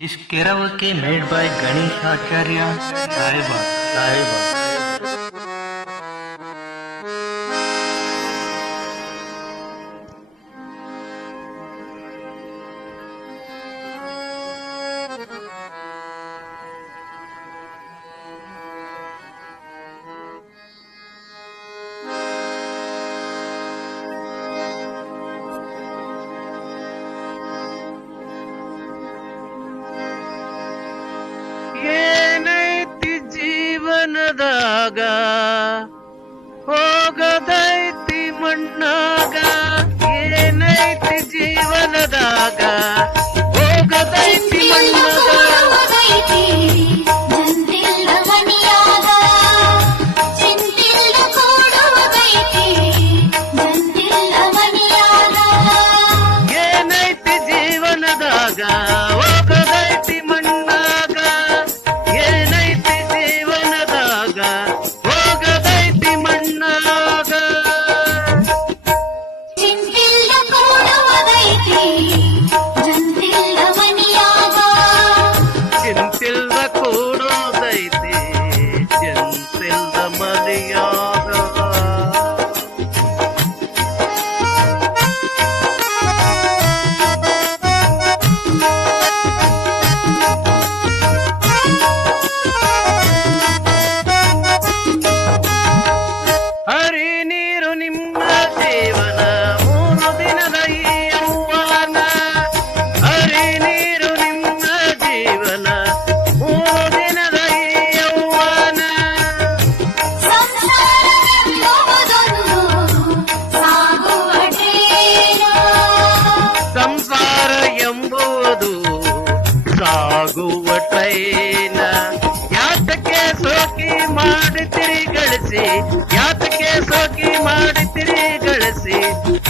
इस karaoke made by Ganesh Acharya Saiba. ಏನೈತಿ ಜೀವನದಾಗ ಹೋಗದೈತಿ ಮಣ್ಣಾಗ, ಏನೈತಿ ಜೀವನದಾಗ ಹೋಗದೈತಿ ಮಣ್ಣಾಗ, ಏನೈತಿ ಜೀವನದಾಗ ಹೋಗದೈತಿ ಮಣ್ಣಾಗ, ಏನೈತಿ ಜೀವನದಾಗ ಹೋಗದೈತಿ ಮಣ್ಣಾಗ, ಚಿಂತಿಲ್ದ ಕೂಡೋದೈತಿ ಜಂತಿಲ್ದ ಮನೆಯಾಗ. ಹರಿ ನೀರು ನಿಮ್ಮ ಜೀವನ ಮೂರು ದಿನದ ಈ ಯೌವನ, ಹರಿ ನೀರು ನಿಮ್ಮ ಜೀವನ ಮೂರು ದಿನದ ಈ ಯೌವನ, ಸಂಸಾರ ಎಂಬುದು ಸಾಗುವ ಟ್ರೈನ. ಯಾತಕ್ಕೆ ಸೋಕಿ ಮಾಡುತ್ತೀರಿ ಗಳಿಸಿ, ಯಾತಕ್ಕೆ ಸೋಕಿ ಮಾಡುತ್ತೀರಿ ಗಳಿಸಿ,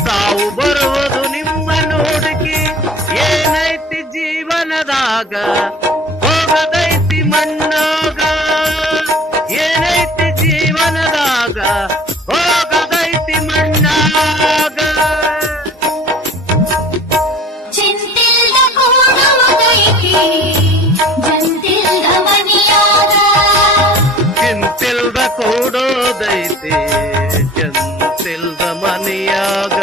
ತಾವು ಬರುವುದು ನಿಮ್ಮ ನೋಡಿಕೆ. ಏನೈತಿ ಜೀವನದಾಗ ಹೋಗದೈತಿ ಮಣ್ಣಾಗ, ಏನೈತಿ ಜೀವನದಾಗ ಹೋಗದೈತಿ ಮಣ್ಣಾಗ, ಚಿಂತಿಲ್ದ ಕೂಡೋದೈತಿ ಜಂತಿಲ್ದ ಮನೆಯಾಗ.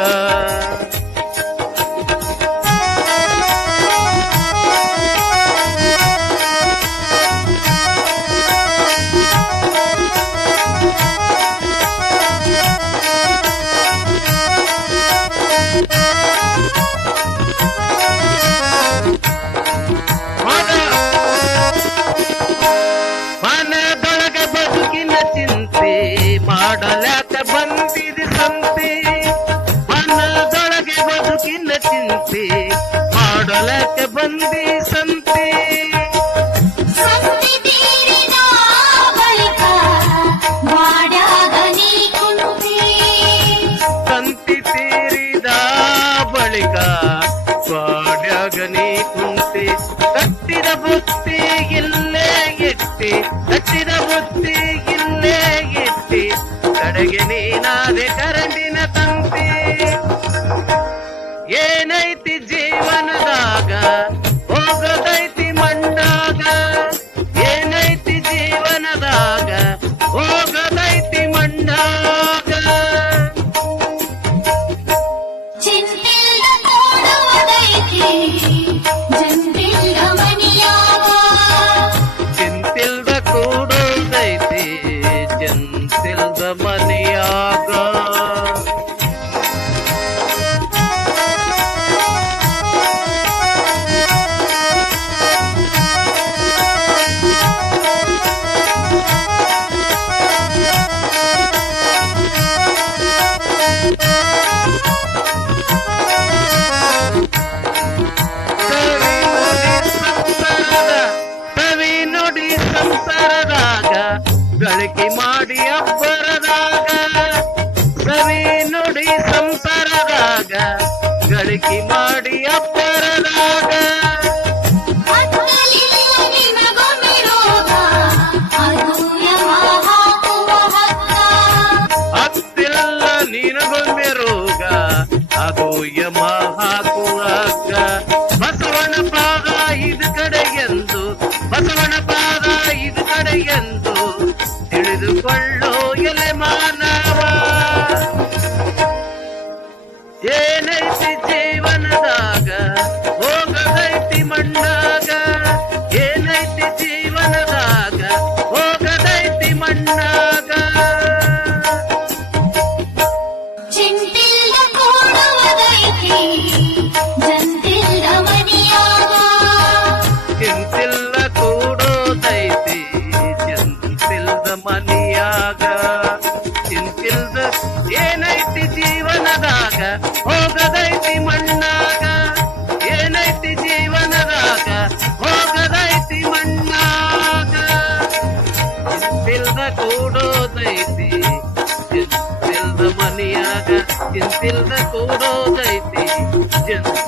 ಮನದೊಳಗ ಬದುಕಿನ ಚಿಂತೆ ಮಾಡಲಾಕ ಬಂದಿದೆ ಸಂತೆ, ಮನದೊಳಗೆ ಬದುಕಿನ ಚಿಂತೆ ಮಾಡಲಾಕ ಬಂದಿ ಸಂತೆ, ಸಂತಿ ತೀರಿದ ಬಳಿಕ ಬಾಡ್ಯಾಗ ನೀ ಕುಂತೆ, ಕಟ್ಟಿದ ಬುತ್ತಿ ಇಲ್ಲೇ ಇಟ್ಟಿ, ಕಟ್ಟಿದ ಬುತ್ತಿ ಇಲ್ಲೇ ಇಟ್ಟಿ, ಕಡೆಗೆ ನೀನಾದೆ ಕರಂಡಿನ ತಂತಿ. ಏನೈತಿ ಜೀವನದಾಗ ಹೋಗದೈತಿ ಮಣ್ಣಾಗ, ಏನೈತಿ ಜೀವನದಾಗ ಹೋಗದೈತಿ ಮಣ್ಣಾಗ, ಚಿಂತಿಲ್ದ ಕೂಡೋದೈತಿ ಜಂತಿಲ್ದ ಮನೆಯಾಗ. ಸವಿ ನುಡಿ ಸಂಸಾರದಾಗ ಗಳಿಕೆ ಮಾಡಿ ಅಬ್ಬರದಾಗ, ಸವಿ ನುಡಿ ಸಂಸಾರದಾಗ ಗಳಿಕೆ ಮಾಡಿ ಅಬ್ಬರದಾಗ, ಹತ್ತಿಲ್ಲ ನೀನಗೊಮ್ಮೆ ರೋಗ ಅದು ಯಮ ಹಾಕುವಾಗ, ಬಸವನ ಪಾದ ಇದು ಕಡೆಗೆ ಹೋಗದೈತಿ ಮಣ್ಣಾಗ ಏನೈತಿ ಜೀವನದಾಗ ಹೋಗದೈತಿ ಮಣ್ಣಾಗ ಚಿಂತಿಲ್ದ ಕೂಡೋದೈತಿ ಚಿಂತಿಲ್ದ ಮನಿಯಾಗ ಚಿಂತಿಲ್ದ ಕೂಡೋದೈತಿ ಚಿಂತಿಲ್ದ